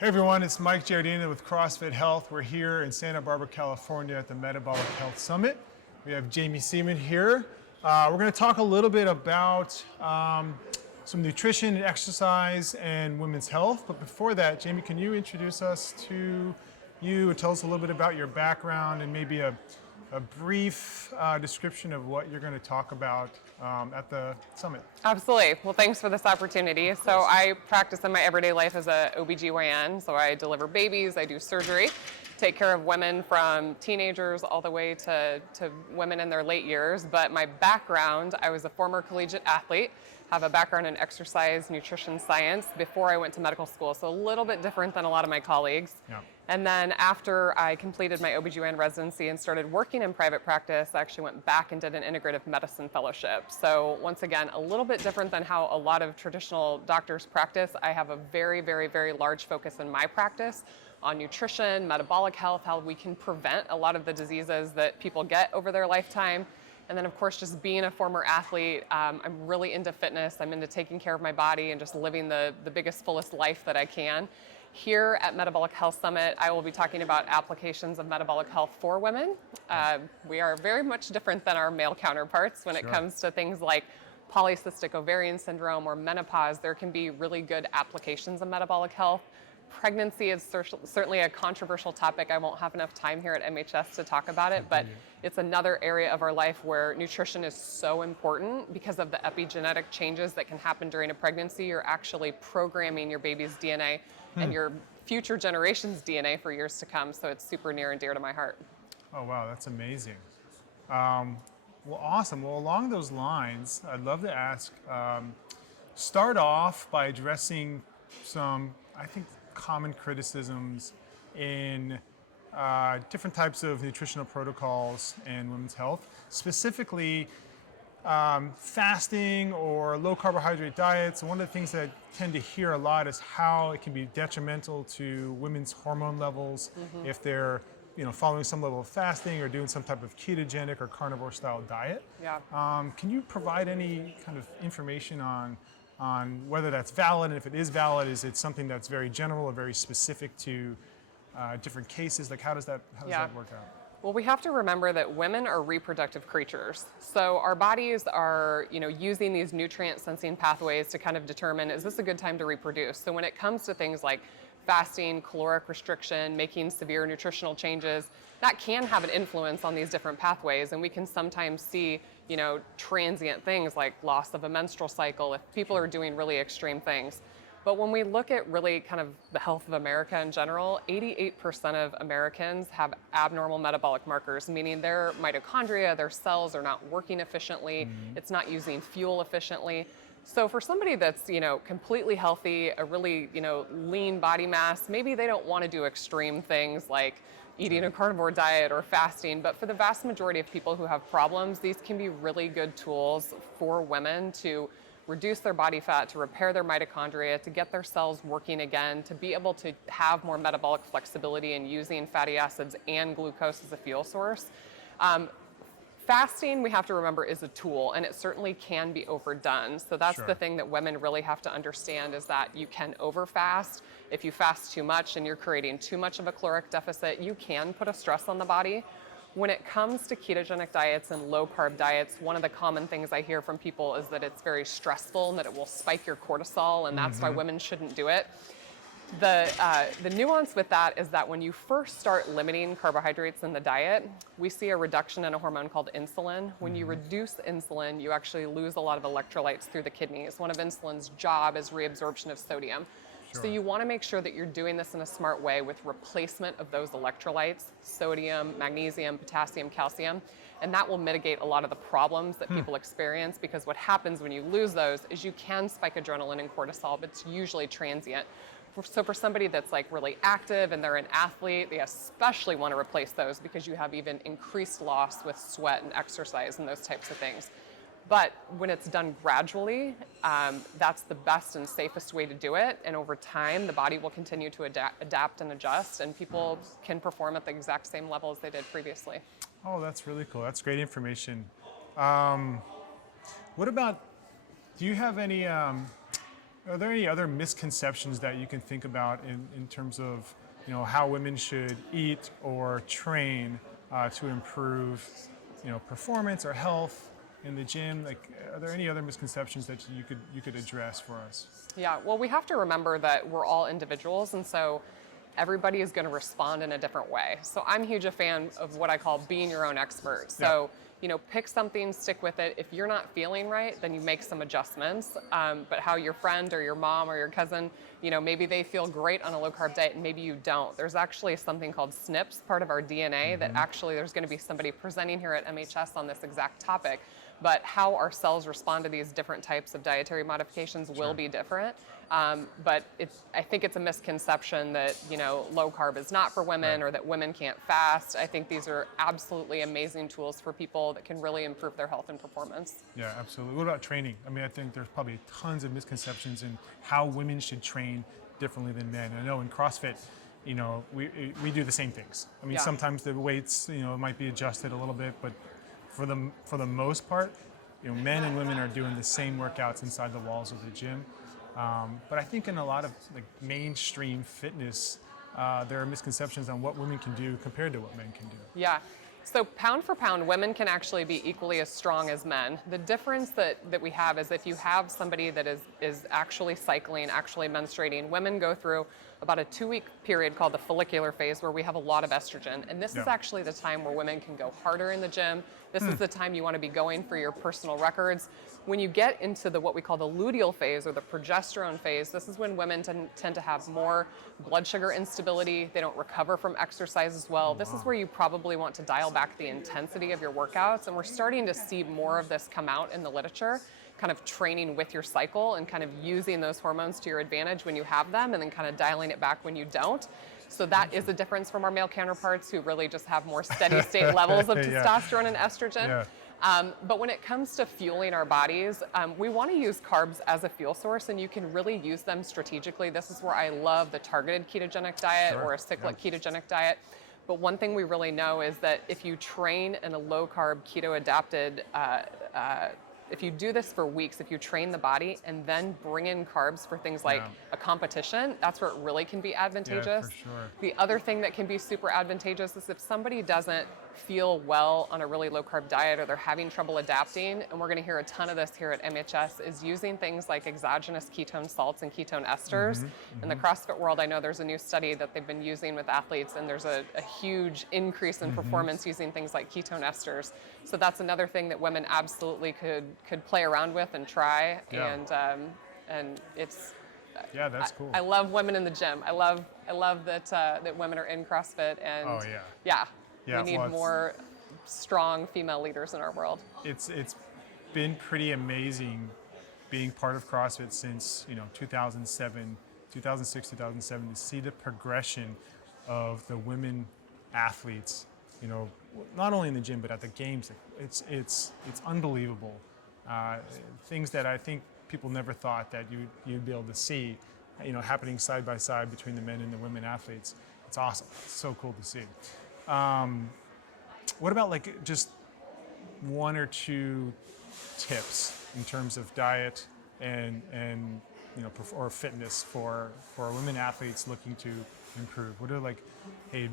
Hey everyone, it's Mike Giardina with CrossFit Health. We're here in Santa Barbara, California at the Metabolic Health Summit. We have Jaime Seeman here. We're going to talk a little bit about some nutrition and exercise and women's health. But before that, Jaime, can you introduce us to you and tell us a little bit about your background and maybe a brief description of what you're going to talk about at the summit? Absolutely. Well, thanks for this opportunity. So I practice in my everyday life as a OBGYN. So I deliver babies, I do surgery, take care of women from teenagers all the way to women in their late years. But my background, I was a former collegiate athlete, have a background in exercise, nutrition science before I went to medical school. So a little bit different than a lot of my colleagues. Yeah. And then after I completed my OBGYN residency and started working in private practice, I actually went back and did an integrative medicine fellowship. So once again, a little bit different than how a lot of traditional doctors practice. I have a very, very, very large focus in my practice on nutrition, metabolic health, how we can prevent a lot of the diseases that people get over their lifetime. And then of course, just being a former athlete, I'm really into fitness. I'm into taking care of my body and just living the biggest, fullest life that I can. Here at Metabolic Health Summit, I will be talking about applications of metabolic health for women. We are very much different than our male counterparts when it comes to things like polycystic ovarian syndrome or menopause. There can be really good applications of metabolic health. Pregnancy is certainly a controversial topic. I won't have enough time here at MHS to talk about it, but it's another area of our life where nutrition is so important because of the epigenetic changes that can happen during a pregnancy. You're actually programming your baby's DNA and your future generation's DNA for years to come, so it's super near and dear to my heart. Oh wow, that's amazing. Well, awesome. Well, along those lines, I'd love to ask, start off by addressing some, I think, common criticisms in different types of nutritional protocols in women's health, specifically fasting or low carbohydrate diets. And one of the things that I tend to hear a lot is how it can be detrimental to women's hormone levels if they're following some level of fasting or doing some type of ketogenic or carnivore style diet. Yeah. Can you provide any kind of information on whether that's valid, and if it is valid, is it something that's very general or very specific to different cases? Like how does that work out? Well, we have to remember that women are reproductive creatures. So our bodies are, using these nutrient sensing pathways to kind of determine, is this a good time to reproduce? So when it comes to things like fasting, caloric restriction, making severe nutritional changes, that can have an influence on these different pathways. And we can sometimes see, transient things like loss of a menstrual cycle if people are doing really extreme things. But when we look at really kind of the health of America in general, 88% of Americans have abnormal metabolic markers, meaning their mitochondria, their cells are not working efficiently, it's not using fuel efficiently. So for somebody that's, completely healthy, a really, lean body mass, maybe they don't want to do extreme things like eating a carnivore diet or fasting, but for the vast majority of people who have problems, these can be really good tools for women to reduce their body fat, to repair their mitochondria, to get their cells working again, to be able to have more metabolic flexibility in using fatty acids and glucose as a fuel source. Fasting, we have to remember, is a tool, and it certainly can be overdone. So that's the thing that women really have to understand, is that you can overfast. If you fast too much and you're creating too much of a caloric deficit, you can put a stress on the body. When it comes to ketogenic diets and low-carb diets, one of the common things I hear from people is that it's very stressful and that it will spike your cortisol, and that's why women shouldn't do it. The nuance with that is that when you first start limiting carbohydrates in the diet, we see a reduction in a hormone called insulin. When you reduce insulin, you actually lose a lot of electrolytes through the kidneys. One of insulin's job is reabsorption of sodium. So you want to make sure that you're doing this in a smart way with replacement of those electrolytes, sodium, magnesium, potassium, calcium, and that will mitigate a lot of the problems that people experience, because what happens when you lose those is you can spike adrenaline and cortisol, but it's usually transient. So for somebody that's like really active and they're an athlete, they especially want to replace those because you have even increased loss with sweat and exercise and those types of things. But when it's done gradually, that's the best and safest way to do it. And over time, the body will continue to adapt and adjust, and people can perform at the exact same level as they did previously. Oh, that's really cool. That's great information. What about, do you have any Are there any other misconceptions that you can think about in terms of, how women should eat or train to improve, performance or health in the gym? Like, are there any other misconceptions that you could address for us? Yeah, well, we have to remember that we're all individuals, and so everybody is going to respond in a different way. So I'm huge a fan of what I call being your own expert. So, pick something, stick with it. If you're not feeling right, then you make some adjustments. But how your friend or your mom or your cousin, maybe they feel great on a low carb diet and maybe you don't. There's actually something called SNPs, part of our DNA, that actually there's going to be somebody presenting here at MHS on this exact topic. But how our cells respond to these different types of dietary modifications will be different. But I think it's a misconception that, low carb is not for women or that women can't fast. I think these are absolutely amazing tools for people that can really improve their health and performance. Yeah, absolutely. What about training? I mean, I think there's probably tons of misconceptions in how women should train differently than men. I know in CrossFit, we do the same things. I mean, sometimes the weights, might be adjusted a little bit, but for the most part, men and women are doing the same workouts inside the walls of the gym. But I think in a lot of mainstream fitness, there are misconceptions on what women can do compared to what men can do. Yeah. So pound for pound, women can actually be equally as strong as men. The difference that we have is if you have somebody that is actually cycling, actually menstruating, women go through about a 2-week period called the follicular phase where we have a lot of estrogen. And this is actually the time where women can go harder in the gym. This is the time you want to be going for your personal records. When you get into what we call the luteal phase or the progesterone phase, this is when women tend to have more blood sugar instability. They don't recover from exercise as well. This is where you probably want to dial back the intensity of your workouts. And we're starting to see more of this come out in the literature, kind of training with your cycle and kind of using those hormones to your advantage when you have them and then kind of dialing it back when you don't. So that is a difference from our male counterparts who really just have more steady state levels of testosterone and estrogen. But when it comes to fueling our bodies, we want to use carbs as a fuel source, and you can really use them strategically. This is where I love the targeted ketogenic diet or a cyclic ketogenic diet. But one thing we really know is that if you train in a low carb keto adapted if you do this for weeks, if you train the body and then bring in carbs for things like a competition, that's where it really can be advantageous. Yeah, for sure. The other thing that can be super advantageous is if somebody doesn't feel well on a really low carb diet or they're having trouble adapting, and we're going to hear a ton of this here at MHS, is using things like exogenous ketone salts and ketone esters. In the CrossFit world, I know there's a new study that they've been using with athletes, and there's a huge increase in performance using things like ketone esters. So that's another thing that women absolutely could play around with and try. And it's that's cool. I love women in the gym. I love that women are in CrossFit, and we need more strong female leaders in our world. It's been pretty amazing being part of CrossFit since 2006, 2007 to see the progression of the women athletes. Not only in the gym but at the games. It's unbelievable. Things that I think people never thought that you'd be able to see, happening side by side between the men and the women athletes. It's awesome. It's so cool to see. What about just 1 or 2 tips in terms of diet and or fitness for women athletes looking to improve? What are hey,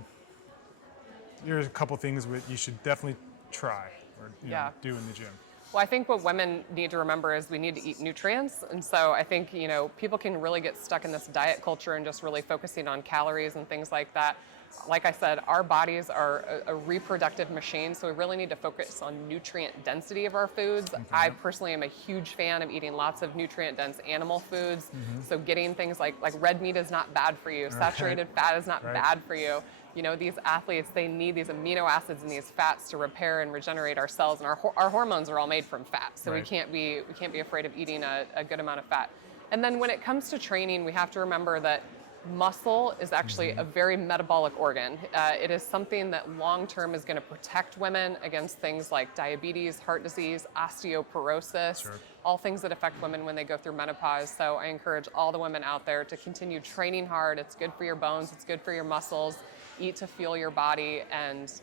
here's a couple things that you should definitely try or do in the gym? Well, I think what women need to remember is we need to eat nutrients. And so I think, people can really get stuck in this diet culture and just really focusing on calories and things like that. Like I said, our bodies are a reproductive machine, so we really need to focus on nutrient density of our foods. I personally am a huge fan of eating lots of nutrient-dense animal foods. So getting things like red meat is not bad for you. Saturated fat is not bad for you. These athletes, they need these amino acids and these fats to repair and regenerate our cells, and our hormones are all made from fat. So we can't be afraid of eating a good amount of fat. And then when it comes to training, we have to remember that muscle is actually a very metabolic organ. It is something that long-term is going to protect women against things like diabetes, heart disease, osteoporosis, all things that affect women when they go through menopause. So I encourage all the women out there to continue training hard. It's good for your bones. It's good for your muscles. Eat to fuel your body, and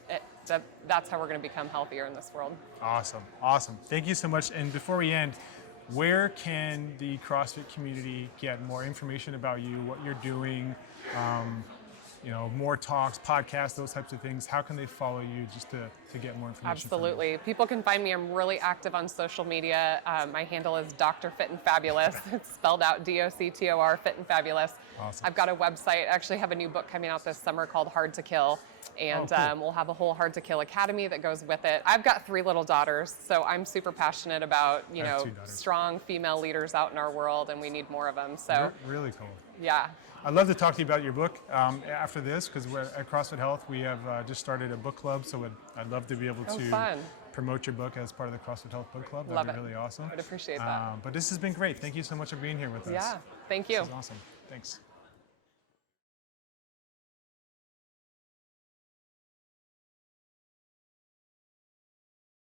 that's how we're going to become healthier in this world. Awesome. Thank you so much. And before we end, where can the CrossFit community get more information about you, what you're doing, more talks, podcasts, those types of things? How can they follow you just to get more information? Absolutely. People can find me. I'm really active on social media. My handle is Dr. Fit and Fabulous. It's spelled out DOCTOR, Fit and Fabulous. Awesome. I've got a website. I actually have a new book coming out this summer called Hard to Kill. And cool. we'll have a whole Hard to Kill Academy that goes with it. I've got 3 little daughters, so I'm super passionate about, I have 2 daughters. strong female leaders out in our world, and we need more of them. So Really cool. yeah. I'd love to talk to you about your book after this, because at CrossFit Health we have just started a book club, so I'd love to be able to fun. promote your book as part of the CrossFit Health book club. Love That'd be it. really awesome. I'd appreciate that. But this has been great. Thank you so much for being here with us. Yeah, thank you. This is awesome. Thanks.